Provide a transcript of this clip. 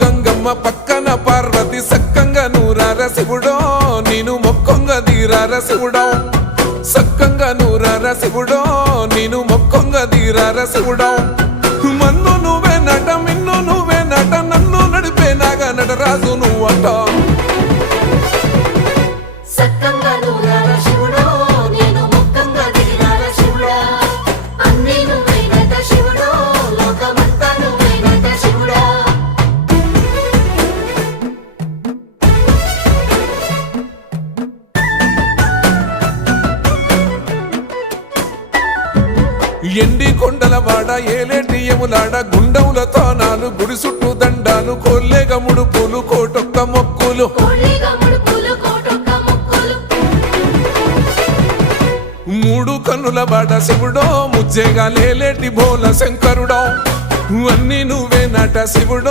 గంగమ్మ పక్కన పార్వతి సక్కంగా నూరార శివుడో నేను మొక్కొంగ దీరార శివుడో సక్కంగా నూరార శివుడో నేను మొక్కొంగ దీరార శివుడో మన్ను నువ్వే నట మిన్ను నువ్వే నట నన్ను నడిపే నాగా నటరాజు నువ్వట సక్కంగా నూరార శివుడో నేను మొక్కంగా దిగినార శివుడా అన్నీ నువ్వైనట శివుడో లోకమంతా నువ్వైనట శివుడా ఎండి కొండల వాడ ఏలేటి యములాడ గుండములతో నాలు గుడి చుట్టూ దండాలు కోల్లేగ ముడుపులు కోటొక్క మొక్కులు కోళ్ళిగా ముడుపులు కోటొక్క మొక్కులు మూడు కన్నుల వాడ శివుడో ముజ్జేగా లేలేటి భోల శంకరుడో అన్నీ నువ్వే నట శివుడో